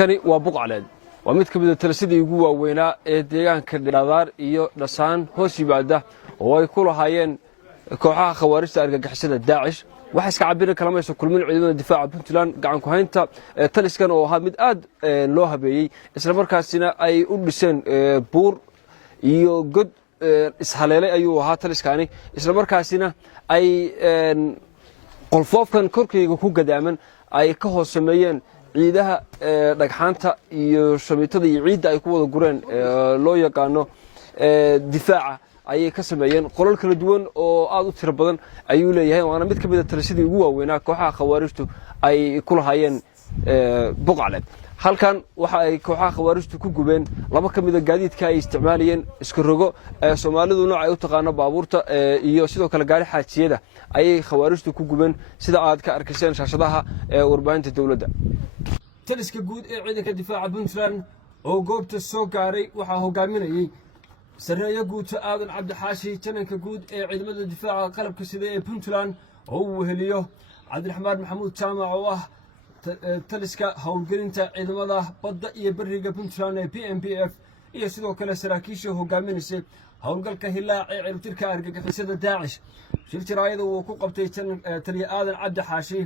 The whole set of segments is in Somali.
halkani waa Buqcaleed waa mid ka mid ah talisadii ugu waaweynaa ee deegaanka Dhadaar iyo Dhasaan hoos yimaada oo ay ku lahaayeen kooxaha khawaarijta argagixisada Daacish waxa iska cabir kalamayso kulmin ciidamada difaaca Puntland gacan ku haynta taliskan oo ahaa mid aad loo habeeyay isla markaasina ay u dhiseen buur iyo god ishaleelay ayuu ahaa taliskani isla markaasina ay qolfoofkan korkayga ku gadaaman ay ka hoos sameeyeen ciidaha dhagxaanta iyo shamiitada iyo ciidda ay ku wada gureen loo yaqaano difaaca ayay ka sameeyeen qolal kala duwan oo aad u tiro badan ayuu leeyahay waana mid ka mid ah talisadii ugu waaweynaa kooxaha khawaarijtu ay ku lahaayeen Buqcaleed halkan waxa ay kooxaha khawaarijtu ku gubeen laba ka mid ah gaadiidka ay isticmaalayeen iska rogo Soomaalidu nooc ay u taqaano baabuurta iyo sidoo kale gaari xaajiyada ayay khawaarijtu ku gubeen sida aad ka arkayseen shaashadaha warbaahinta dawladda taliska guud ee ciidanka difaaca Puntland oo goobta soo gaaray waxa hogaaminayay sareeyo guud aadan cabdi xaashi tananka guud ee ciidamada difaaca qalabka sida ee Puntland oo uu heliyo Cabdiraxmaan Maxamuud Jaamac oo ah taliska howlgelinta ciidamada badda iyo bariga Puntland ee PMPF iyo sidoo kale saraakiisha hogaaminaysa howlgalka Hilaac ee ciribtirka argagixisada Daacish shirjiraayada uu ku qabtay taliya aadan cabdi xaashi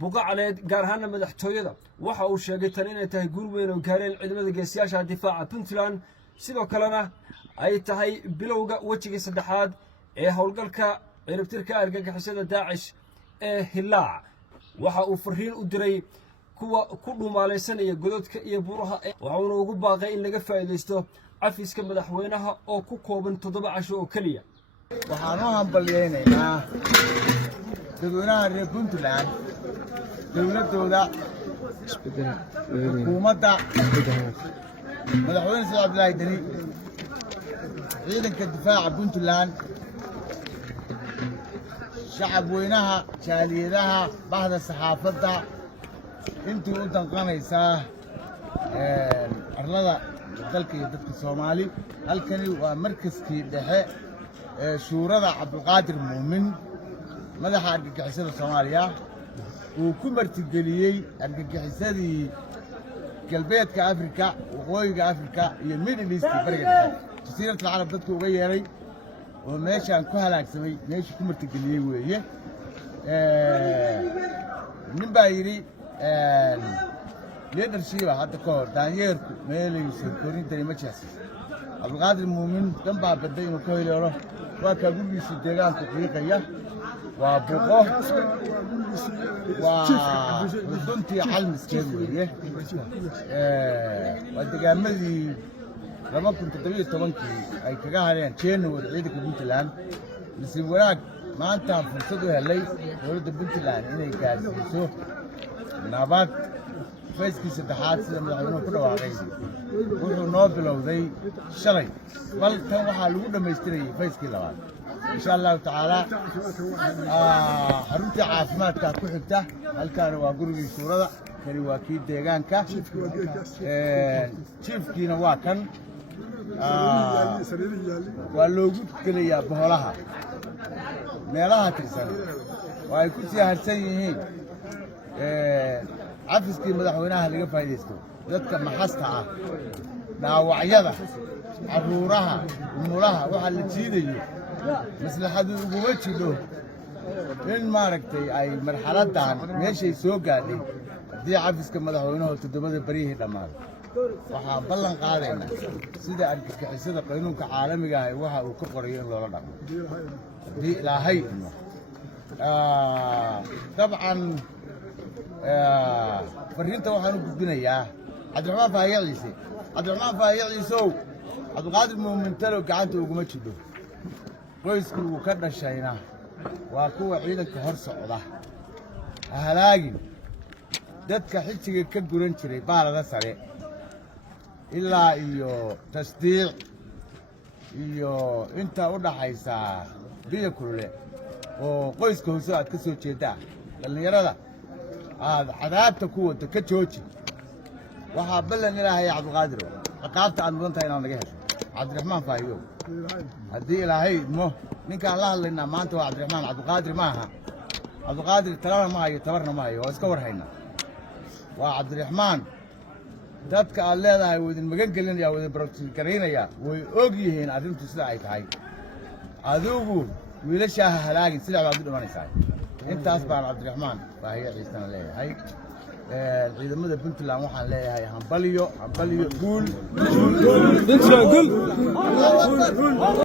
Buqcaleed gaar ahaan madaxtooyada waxa uu sheegay tan inay tahay guul weyn oo gaareen ciidamada geesiyaasha difaaca Puntland sidoo kalena ay tahay bilowga wajiga saddexaad ee howlgalka ciribtirka argagixisada Daacish ee Hilaac waxa uu fariin u diray kuwa ku dhumaalaysanaya godadka iyo buuraha waxaana ugu baaqay in laga faa'iideysto cafiska madaxweynaha oo ku kooban 7 casho oo kaliya waxaan u hambalyeynaa dadweynaha reer Puntland dawladooda xukuumadda madaxweyne Saad Abdullaahi Dani ciidanka difaaca Puntland shacab weynaha jaaliyadaha bahda saxaafadda intii u danqanaysa arlada dalka iyo dadka Soomaali halkani waa markaskii dhexe ee shuurada Cabdulqaadir Muumin madaxa argagixisada Soomaaliya uu ku martigeliyay argagixisadii galbeedka Afrika waqooyiga Afrika iyo Middle East bariga jasiiradda Carab dadku uga yeeray oo meeshaan ku halaagsamay meeshii ku martigeliyay weeye nin baa yiri leadership hadda ka hor daanyeerku meelaysa korintay ma jeexsan Cabdulqaadir Muumin dan baa baday inuu ka helo waa ka gudbiisa deegaanka qiiqaya waa buuqo waa runtii xalmiskeed weeye waa deegaamadii 2017 ay kaga hareen January ciidanka Puntland nasiib wanaag maanta fursad u helay dowladda Puntland inay gaarsiiso nabad fayskii saddexaad sida madaxweynuhu ku dhawaaqay wuxuu noo bilowday shalay bal tan waxaa lagu dhamaystiray fayskii labaad insha Allah taala xarunta caafimaadka ku xigta halkaan waa gurigii suurada kani waa kii deegaanka chiefkiina waa kan waa loogu gelayaa boholaha meelaha tirsan oo ay ku sii harsan yihiin cafiskii madaxweynaha laga faa'iideysto dadka maxasta ah dhaawacyada caruuraha umulaha waxa la jiidayo maslaxadu ugu jiro in maaragtay ay marxaladan meeshay soo gaadhay hadii cafiska madaxweynaha 7 barihii dhamaado waxaa ballan qaadayna sida argagixisada qanuunka caalamiga ah waxa uu ka qorayo in loola dhaqmo hadii ilaahay طبعا fariinta waxaan u gudbinayaa Cabdiraxmaan Faahiye Ciise Cabdulqaadir Muumin talo gacanta uguma jiro qoysku uu ka dhashayna waa kuwa ciidanka hor socda halaagin dadka xijiga ka guran jiray baalada sare ilaa iyo tasdiiq iyo inta u dhaxaysa biyo kulule oo qoyska hoose aad ka soo jeedaa dhalinyarada aad cadaabta ku wada ka jooji waxaa ballan ilaahay Cabdulqaadir ciqaabta aad mudan tahay inaad naga hesho Cabdiraxmaan Faahiye haddii ilaahay idmo ninkaan la hadlaynaa maanta waa Cabdiraxmaan Cabdulqaadir maaha Cabdulqaadir talana ma hayo tabarna ma hayo waa iska war haynaa وعبد الرحمن dadka aad leedahay wuu idin magan gelinaya wuu idin barogtiinkaraynayaa way og yihiin arrintu sida ay tahay adigu wiilashaa halaagin sidaa baad u dhimanaysaa intaas baan cabdiraxmaan baahiye ciisana leeyahay ciidamada puntland waxaan leeyahay hambaliyo guul